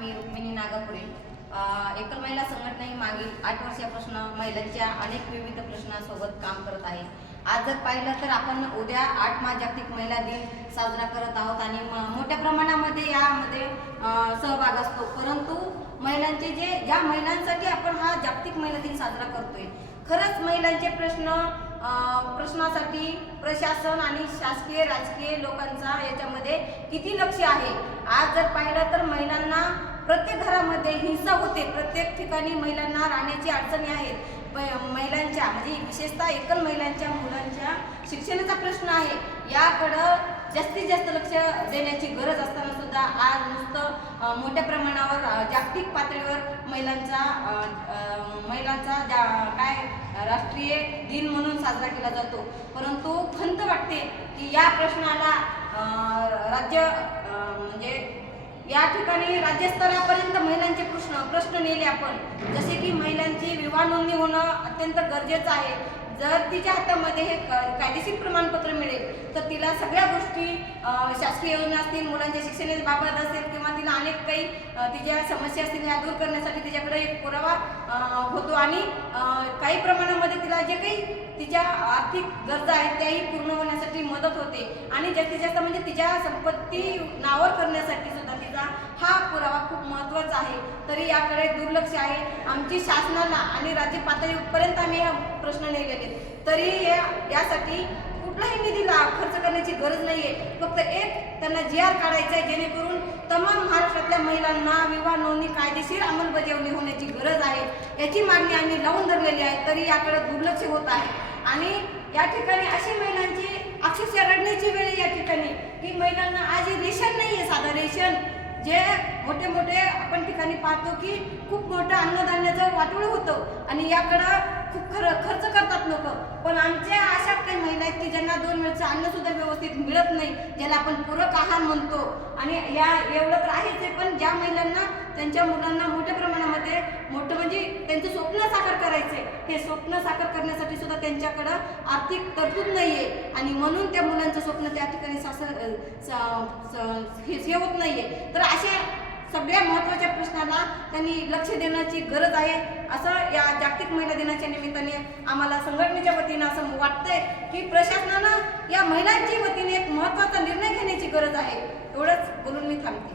मी रुक्मिणी नागापुरे. एकल महिला संघटना ही मागील 8 वर्षापासून महिलांच्या अनेक विविध प्रश्नांसोबत काम करत आहे. आज जर पाहिलं तर आपण उद्या 8 मार्च जागतिक महिला दिन साजरा करत आहोत आणि मोठ्या प्रमाणामध्ये यामध्ये सहभाग असतो. परंतु महिलांचे ज्या महिलांसाठी आपण हा जागतिक महिला दिन साजरा करतोय, खरंच महिलांचे प्रश्नासाठी प्रशासन आणि शासकीय राजकीय लोकांचा याच्यामध्ये किती लक्ष आहे. आज जर पाहिलं तर महिलांना प्रत्येक घरामध्ये हिंसा होते, प्रत्येक ठिकाणी महिलांना राहण्याची अडचणी आहेत. महिलांच्या म्हणजे विशेषतः एकल महिलांच्या मुलांच्या शिक्षणाचा प्रश्न आहे. याकडं जास्तीत जास्त लक्ष देण्याची गरज असताना सुद्धा आज नुसतं मोठ्या प्रमाणावर जागतिक पातळीवर महिलांचा राष्ट्रीय दिन म्हणून साजरा केला जातो. परंतु खंत वाटते की या प्रश्नाला म्हणजे या ठिकाणी राज्यस्तरापर्यंत महिलांचे प्रश्न नेले आपण. जसे की महिलांची विवाह नोंदणी होणं अत्यंत गरजेचं आहे. जर तिच्या हातामध्ये हे कायदेशीर प्रमाणपत्र मिळेल तर तिला सगळ्या गोष्टी शासकीय योजना असतील, मुलांच्या शिक्षणाबाबत असेल किंवा तिला अनेक काही तिच्या समस्या असतील ह्या दूर करण्यासाठी तिच्याकडे एक पुरावा होतो आणि काही प्रमाणामध्ये तिला जे काही तिच्या आर्थिक गरजा आहेत त्याही पूर्ण होण्यासाठी मदत होते आणि जास्तीत जास्त म्हणजे तिच्या संपत्ती नावावर करण्यासाठी सुद्धा तिचा हा पुरावा खूप महत्त्वाचा आहे. तरी याकडे दुर्लक्ष आहे. आमची शासनाला आणि राज्य पातळीपर्यंत आम्ही हा प्रश्न नेलेले तरी यासाठी कुठलाही निधीला खर्च करण्याची गरज नाहीये. फक्त एक त्यांना GR काढायचा आहे जेणेकरून तमाम महाराष्ट्रातल्या महिलांना विवाह नोंदणी कायदेशीर अंमलबजावणी होण्याची गरज आहे. याची मागणी आम्ही लावून धरलेली आहे. तरी याकडे दुर्लक्ष होत आहे आणि या ठिकाणी अशी महिलांची अक्षरशः रडण्याची वेळ या ठिकाणी की महिलांना आज रेशन नाहीये. साधं रेशन जे मोठे आपण ठिकाणी पाहतो की खूप मोठं अन्नधान्याचं वाटोळं होतं आणि याकडं खूप खर्च करतात लोक. पण आमच्या अशा काही महिला आहेत की ज्यांना 2 वेळचं अन्न सुद्धा व्यवस्थित मिळत नाही, ज्याला आपण पूरक आहार म्हणतो. आणि एवढं तर आहेच आहे, पण ज्या महिलांना त्यांच्या मुलांना मोठ्या प्रमाणामध्ये म्हणजे त्यांचं स्वप्न साकार करायचंय, हे स्वप्न साकार करण्यासाठी सुद्धा त्यांच्याकडं आर्थिक तरतूद नाहीये आणि म्हणून त्या मुलांचं स्वप्न त्या ठिकाणी हे होत नाहीये. तर अशा सगळ्या महत्त्वाच्या प्रश्नाला त्यांनी लक्ष देण्याची गरज आहे असं या जागतिक महिला दिनाच्या निमित्ताने आम्हाला संघटनेच्या वतीनं असं वाटतंय की प्रशासनानं या महिलांच्या वतीने एक महत्त्वाचा निर्णय घेण्याची गरज आहे. एवढंच बोलून मी थांबते.